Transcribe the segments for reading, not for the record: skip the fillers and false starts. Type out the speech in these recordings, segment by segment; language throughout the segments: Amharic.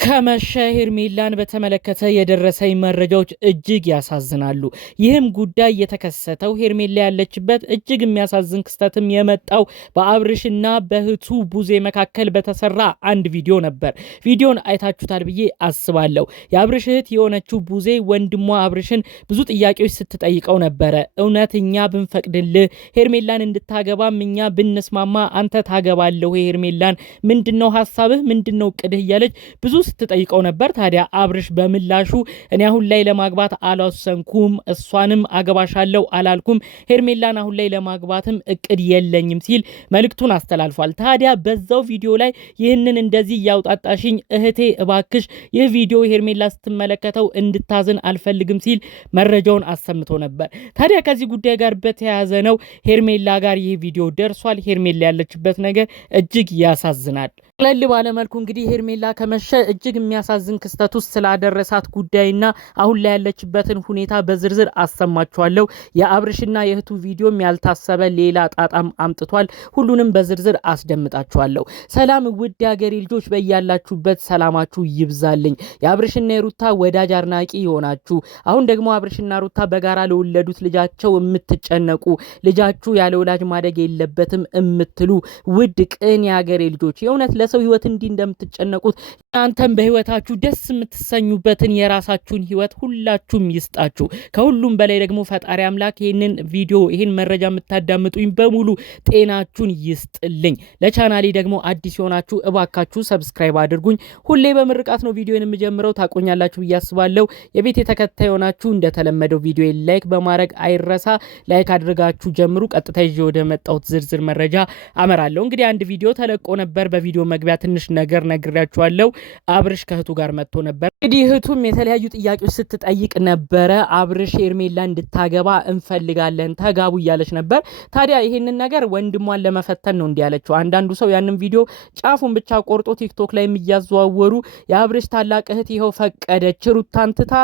ከመሸ ሄርሜላን በተመለከተ የደረሰኝ መረጃዎች እጅግ ያሳዝናሉ። ይህም ጉዳይ የተከሰተው ሄርሜላ ያለችበት እጅግ የሚያሳዝን ክስተትም የመጣው በአብርሽና በእህቱ ቡዜ መካከል በተሰራ አንድ ቪዲዮ ነበር። ቪዲዮን አይታችሁታል ብዬ አስባለሁ። የአብርሽ እህት የሆነችው ቡዜ ወንድሟ አብርሽን ብዙ ጥያቄዎች ስትጠይቀው ነበረ። እውነት እኛ ብንፈቅድልህ ሄርሜላን እንድታገባም እኛ ብንስማማ አንተ ታገባለሁ ሄርሜላን፣ ምንድነው ሀሳብህ? ምንድነው ቅድህ? እያለች ብዙ ስትጠይቀው ነበር። ታዲያ አብርሽ በምላሹ እኔ አሁን ላይ ለማግባት አልወሰንኩም፣ እሷንም አገባሻለሁ አላልኩም፣ ሄርሜላን አሁን ላይ ለማግባትም እቅድ የለኝም ሲል መልእክቱን አስተላልፏል። ታዲያ በዛው ቪዲዮ ላይ ይህንን እንደዚህ ያውጣጣሽኝ እህቴ እባክሽ ይህ ቪዲዮ ሄርሜላ ስትመለከተው እንድታዝን አልፈልግም ሲል መረጃውን አሰምቶ ነበር። ታዲያ ከዚህ ጉዳይ ጋር በተያያዘ ነው ሄርሜላ ጋር ይህ ቪዲዮ ደርሷል። ሄርሜላ ያለችበት ነገር እጅግ ያሳዝናል። ቀለል ባለመልኩ እንግዲህ ሄርሜላ ከመሸ እጅግ የሚያሳዝን ክስተት ውስጥ ስላደረሳት ጉዳይና አሁን ላይ ያለችበትን ሁኔታ በዝርዝር አሰማችኋለሁ። የአብርሽና የእህቱ ቪዲዮም ያልታሰበ ሌላ ጣጣም አምጥቷል። ሁሉንም በዝርዝር አስደምጣችኋለሁ። ሰላም ውድ የሀገሬ ልጆች፣ በያላችሁበት ሰላማችሁ ይብዛልኝ። የአብርሽና የሩታ ወዳጅ አድናቂ የሆናችሁ አሁን ደግሞ አብርሽና ሩታ በጋራ ለወለዱት ልጃቸው የምትጨነቁ ልጃችሁ ያለ ወላጅ ማደግ የለበትም የምትሉ ውድ ቅን የሀገሬ ልጆች የእውነት ሰው ህይወት እንዲህ እንደምትጨነቁት እናንተም በህይወታችሁ ደስ የምትሰኙበትን የራሳችሁን ህይወት ሁላችሁም ይስጣችሁ። ከሁሉም በላይ ደግሞ ፈጣሪ አምላክ ይህንን ቪዲዮ ይህን መረጃ የምታዳምጡኝ በሙሉ ጤናችሁን ይስጥልኝ። ለቻናሌ ደግሞ አዲስ የሆናችሁ እባካችሁ ሰብስክራይብ አድርጉኝ። ሁሌ በምርቃት ነው ቪዲዮን የምጀምረው፣ ታቆኛላችሁ ብዬ አስባለሁ። የቤት ተከታይ የሆናችሁ እንደተለመደው ቪዲዮ ላይክ በማድረግ አይረሳ። ላይክ አድርጋችሁ ጀምሩ። ቀጥታ ይዤ ወደ መጣሁት ዝርዝር መረጃ አመራለሁ። እንግዲህ አንድ ቪዲዮ ተለቆ ነበር። በቪዲዮ መግቢያ ትንሽ ነገር ነግሬያችኋለሁ። አብርሽ ከእህቱ ጋር መጥቶ ነበር። እንግዲህ እህቱም የተለያዩ ጥያቄዎች ስትጠይቅ ነበረ። አብርሽ ሄርሜላ እንድታገባ እንፈልጋለን ተጋቡ እያለች ነበር። ታዲያ ይሄንን ነገር ወንድሟን ለመፈተን ነው እንዲህ ያለችው። አንዳንዱ ሰው ያንን ቪዲዮ ጫፉን ብቻ ቆርጦ ቲክቶክ ላይ የሚያዘዋወሩ የአብርሽ ታላቅ እህት ይኸው ፈቀደች፣ ሩታን ትታ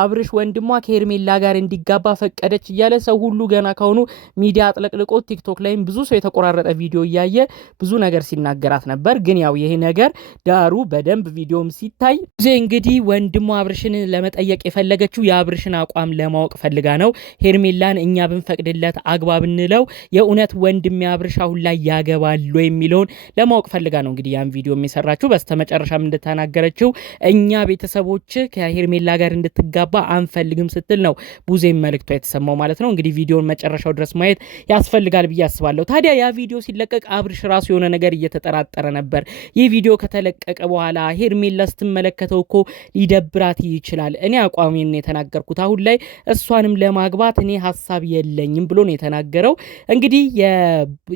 አብርሽ ወንድሟ ከሄርሜላ ጋር እንዲጋባ ፈቀደች እያለ ሰው ሁሉ ገና ካሁኑ ሚዲያ አጥለቅልቆ ቲክቶክ ላይም ብዙ ሰው የተቆራረጠ ቪዲዮ እያየ ብዙ ነገር ሲናገራት ነበር። ግን ያው ይሄ ነገር ዳሩ በደንብ ቪዲዮም ሲታይ እንግዲህ ወንድሟ አብርሽን ለመጠየቅ የፈለገችው የአብርሽን አቋም ለማወቅ ፈልጋ ነው። ሄርሜላን እኛ ብንፈቅድለት አግባብ እንለው የእውነት ወንድም አብርሽ አሁን ላይ ያገባል የሚለውን ለማወቅ ፈልጋ ነው እንግዲህ ያን ቪዲዮ የሚሰራችው። በስተመጨረሻም እንደተናገረችው እኛ ቤተሰቦች ከሄርሜላ ጋር እንድትጋባ አንፈልግም ስትል ነው ቡዜም መልእክቷ የተሰማው ማለት ነው። እንግዲህ ቪዲዮን መጨረሻው ድረስ ማየት ያስፈልጋል ብዬ አስባለሁ። ታዲያ ያ ቪዲዮ ሲለቀቅ አብርሽ ራሱ የሆነ ነገር እየተጠራጠረ ነበር። ይህ ቪዲዮ ከተለቀቀ በኋላ ሄርሜላ ስትመለከተው እኮ ሊደብራት ይችላል፣ እኔ አቋሜን የተናገርኩት አሁን ላይ እሷንም ለማግባት እኔ ሀሳብ የለኝም ብሎ ነው የተናገረው። እንግዲህ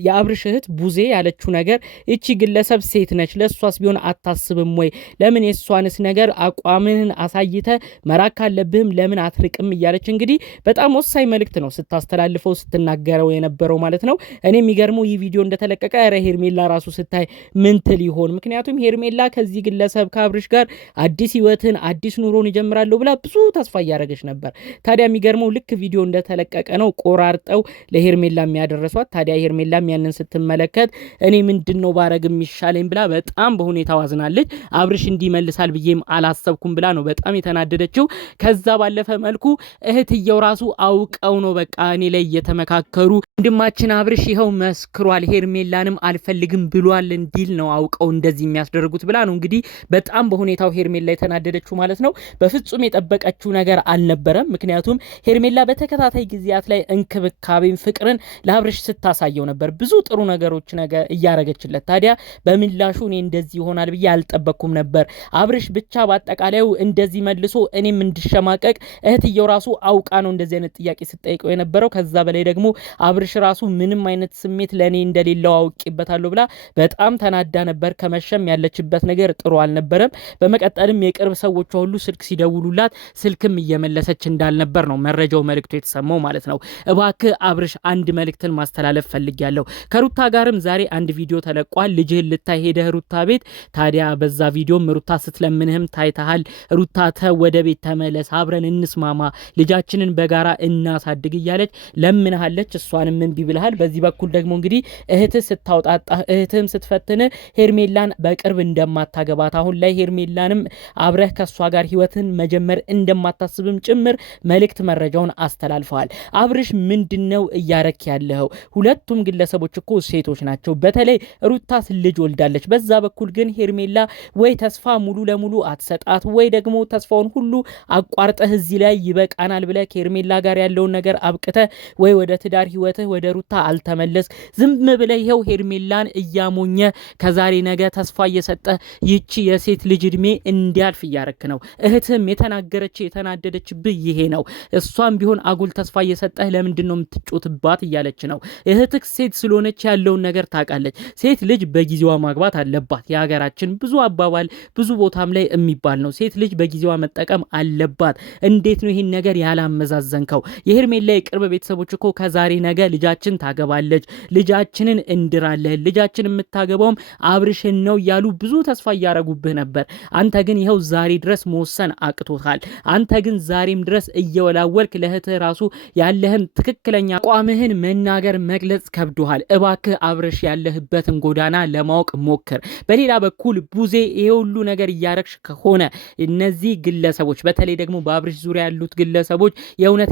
የአብርሽ እህት ቡዜ ያለችው ነገር እቺ ግለሰብ ሴት ነች፣ ለእሷስ ቢሆን አታስብም ወይ? ለምን የእሷንስ ነገር አቋምን አሳይተ መራክ ካለብህም ለምን አትርቅም? እያለች እንግዲህ በጣም ወሳኝ መልእክት ነው ስታስተላልፈው ስትናገረው የነበረው ማለት ነው። እኔ የሚገርመው ይህ ቪዲዮ እንደተለቀቀ ሄርሜላ ራሱ ስታይ ምን ትል ይሆን? ምክንያቱም ሄርሜላ ከዚህ ግለሰብ ከአብርሽ ጋር አዲስ ህይወትን አዲስ ኑሮን ይጀምራለሁ ብላ ብዙ ተስፋ እያደረገች ነበር። ታዲያ የሚገርመው ልክ ቪዲዮ እንደተለቀቀ ነው ቆራርጠው ለሄርሜላ የሚያደረሷት። ታዲያ ሄርሜላም ያንን ስትመለከት እኔ ምንድነው ባረግ የሚሻለኝ ብላ በጣም በሁኔታው አዝናለች። አብርሽ እንዲመልሳል ብዬም አላሰብኩም ብላ ነው በጣም የተናደደችው። ከዛ ባለፈ መልኩ እህትየው ራሱ አውቀው ነው በቃ እኔ ላይ እየተመካከሩ ወንድማችን አብርሽ ይኸው መስክሯል ሄርሜላንም አልፈልግም ብሏል እንዲል ነው አውቀው እንደዚህ የሚያስደርጉት ብላ ነው እንግዲህ በጣም በሁኔታው ሄርሜላ የተናደደችው ማለት ነው። በፍጹም የጠበቀችው ነገር አልነበረም። ምክንያቱም ሄርሜላ በተከታታይ ጊዜያት ላይ እንክብካቤን፣ ፍቅርን ለአብርሽ ስታሳየው ነበር። ብዙ ጥሩ ነገሮች እያረገችለት። ታዲያ በምላሹ እኔ እንደዚህ ይሆናል ብዬ አልጠበቅኩም ነበር። አብርሽ ብቻ በአጠቃላዩ እንደዚህ መልሶ እኔም እንድሸማቀቅ እህትየው ራሱ አውቃ ነው እንደዚህ አይነት ጥያቄ ስጠይቀው የነበረው። ከዛ በላይ ደግሞ አብርሽ ራሱ ምንም አይነት ስሜት ለእኔ እንደሌለው አውቄበታለሁ ብላ በጣም ተናዳ ነበር። ከመሸም ያለችበት ነገር ጥሩ አልነበረም። በመቀጠልም የቅርብ ሰዎቿ ሁሉ ስልክ ሲደውሉላት ስልክም እየመለሰች እንዳልነበር ነው መረጃው መልእክቱ የተሰማው ማለት ነው። እባክህ አብርሽ አንድ መልእክትን ማስተላለፍ ፈልጊያለሁ። ከሩታ ጋርም ዛሬ አንድ ቪዲዮ ተለቋል። ልጅህን ልታይ ሄደህ ሩታ ቤት። ታዲያ በዛ ቪዲዮም ሩታ ስትለምንህም ታይተሃል። ሩታ ወደ ቤት ተመለስ፣ አብረን እንስማማ፣ ልጃችንን በጋራ እናሳድግ እያለች ለምንሃለች። እሷንም እምቢ ብለሃል። በዚህ በኩል ደግሞ እንግዲህ እህትህ ስታውጣጣ እህትህም ስትፈትን ሄርሜላን በቅርብ እንደማታገባት አሁን ላይ ሄርሜላንም አብረህ ከሷ ጋር ህይወትን መጀመር እንደማታስብም ጭምር መልእክት መረጃውን አስተላልፈዋል። አብርሽ ምንድነው እያረክ ያለው? ሁለቱም ግለሰቦች እኮ ሴቶች ናቸው። በተለይ ሩታስ ልጅ ወልዳለች። በዛ በኩል ግን ሄርሜላ ወይ ተስፋ ሙሉ ለሙሉ አትሰጣት ወይ ደግሞ ተስፋውን ሁሉ አቋርጠህ እዚህ ላይ ይበቃናል ብለህ ከሄርሜላ ጋር ያለውን ነገር አብቅተህ ወይ ወደ ትዳር ህይወትህ ወደ ሩታ አልተመለስ ዝም ብለህ ይኸው ሄርሜላን እያሞኘ ከዛሬ ነገ ተስፋ እየሰጠ ይቺ የሴት ልጅ እድሜ እንዲያልፍ እያረክ ነው። እህትም የተናደደችብህ ይሄ ነው። እሷም ቢሆን አጉል ተስፋ እየሰጠህ ለምንድን ነው የምትጮትባት እያለች ነው። እህትህ ሴት ስለሆነች ያለውን ነገር ታውቃለች። ሴት ልጅ በጊዜዋ ማግባት አለባት። የሀገራችን ብዙ አባባል ብዙ ቦታም ላይ የሚባል ነው። ሴት ልጅ በጊዜዋ መጠቀም አለባት። እንዴት ነው ይህን ነገር ያላመዛዘንከው? የሄርሜላ የቅርብ ቤተሰቦች እኮ ከዛሬ ነገ ልጃችን ታገባለች፣ ልጃችንን እንድራለን፣ ልጃችን የምታገባውም አብርሽን ነው እያሉ ብዙ ተስፋ እያረጉብህ ነበር። አንተ ግን ይኸው ዛሬ ድረስ መወሰን አቅቶታል። አንተ ግን ዛሬም ድረስ እየወላወልክ ለእህትህ ራሱ ያለህን ትክክለኛ አቋምህን መናገር መግለጽ ከብዶሃል። እባክህ አብርሽ ያለህበትን ጎዳና ለማወቅ ሞክር። በሌላ በኩል ቡዜ ይሄ ሁሉ ነገር እያረግሽ ከሆነ እነዚህ ግለሰቦች በተለይ ደግሞ በአብርሽ ዙሪያ ያሉት ግለሰቦች የእውነት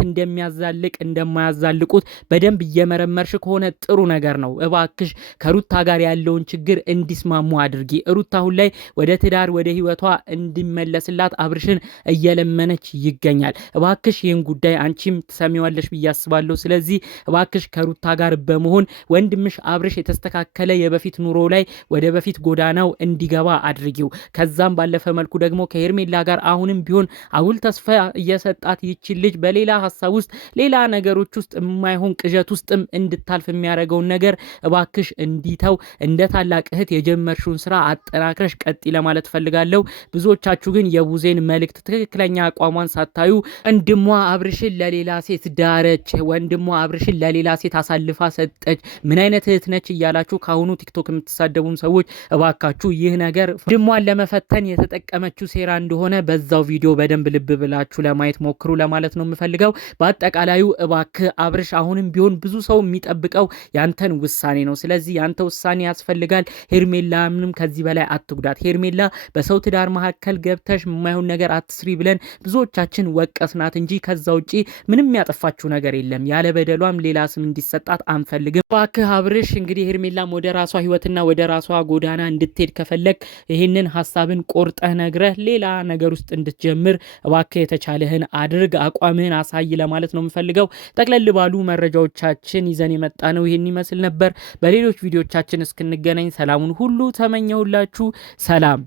እንደማያዛልቁት በደንብ እየመረመርሽ ከሆነ ጥሩ ነገር ነው። እባክሽ ከሩታ ጋር ያለውን ችግር እንዲስማሙ አድርጊ። ሩታ አሁን ላይ ወደ ትዳር ወደ ህይወቷ እንዲመለስላት አብርሽን እየለመነች ይገኛል። እባክሽ ይህን ጉዳይ አንቺም ትሰሚዋለሽ ብዬ አስባለሁ። ስለዚህ እባክሽ ከሩታ ጋር በመሆን ወንድምሽ አብርሽ የተስተካከለ የበፊት ኑሮ ላይ ወደ በፊት ጎዳናው እንዲገባ አድርጊው። ከዛም ባለፈ መልኩ ደግሞ ከሄርሜላ ጋር አሁንም ቢሆን አጉል ተስፋ እየሰጣት ይችል ልጅ በሌላ ሀሳብ ውስጥ ሌላ ነገሮች ውስጥ የማይሆን ቅዠት ውስጥም እንድታልፍ የሚያደርገውን ነገር እባክሽ እንዲተው እንደ ታላቅ እህት የጀመርሽውን ስራ አጠናክረሽ ቀጥ ለማለት ፈልጋለሁ። ብዙዎቻችሁ ግን የቡዜን መልእክት ትክክለኛ አቋሟን ሳታዩ ወንድሟ አብርሽን ለሌላ ሴት ዳረች፣ ወንድሟ አብርሽን ለሌላ ሴት አሳልፋ ሰጠች፣ ምን አይነት እህት ነች እያላችሁ ካሁኑ ቲክቶክ የምትሳደቡም ሰዎች እባካችሁ ይህ ነገር ወንድሟን ለመፈተን የተጠቀመችው ሴራ እንደሆነ በዛው ቪዲዮ በደንብ ልብ ብላችሁ ለማየት ሞክሩ ለማለት ነው የምፈልገው። በአጠቃላዩ እባክህ አብርሽ አሁንም ቢሆን ብዙ ሰው የሚጠብቀው ያንተን ውሳኔ ነው። ስለዚህ ያንተ ውሳኔ ያስፈልጋል። ሄርሜላ ምንም ከዚህ በላይ አትጉዳት። ሄርሜላ በሰው ትዳር መካከል ገብተሽ የማይሆን ነገር አትስሪ ብለን ብዙዎቻችን ወቀስናት እንጂ ከዛ ውጪ ምንም ያጠፋችው ነገር የለም። ያለ በደሏም ሌላ ስም እንዲሰጣት አንፈልግም። እባክህ አብርሽ እንግዲህ ሄርሜላም ወደ ራሷ ህይወትና ወደ ራሷ ጎዳና እንድትሄድ ከፈለግ ይህንን ሀሳብን ቆርጠህ ነግረህ ሌላ ነገር ውስጥ እንድትጀምር እባክህ የተቻለህን አድርግ፣ አቋምህን አሳይ ለማለት ነው የምፈልገው። ጠቅለል ባሉ መረጃዎቻችን ይዘን የመጣ ነው ይህን ይመስል ነበር። በሌሎች ቪዲዮቻችን እስክንገናኝ ሰላሙን ሁሉ ተመኘሁላችሁ። ሰላም።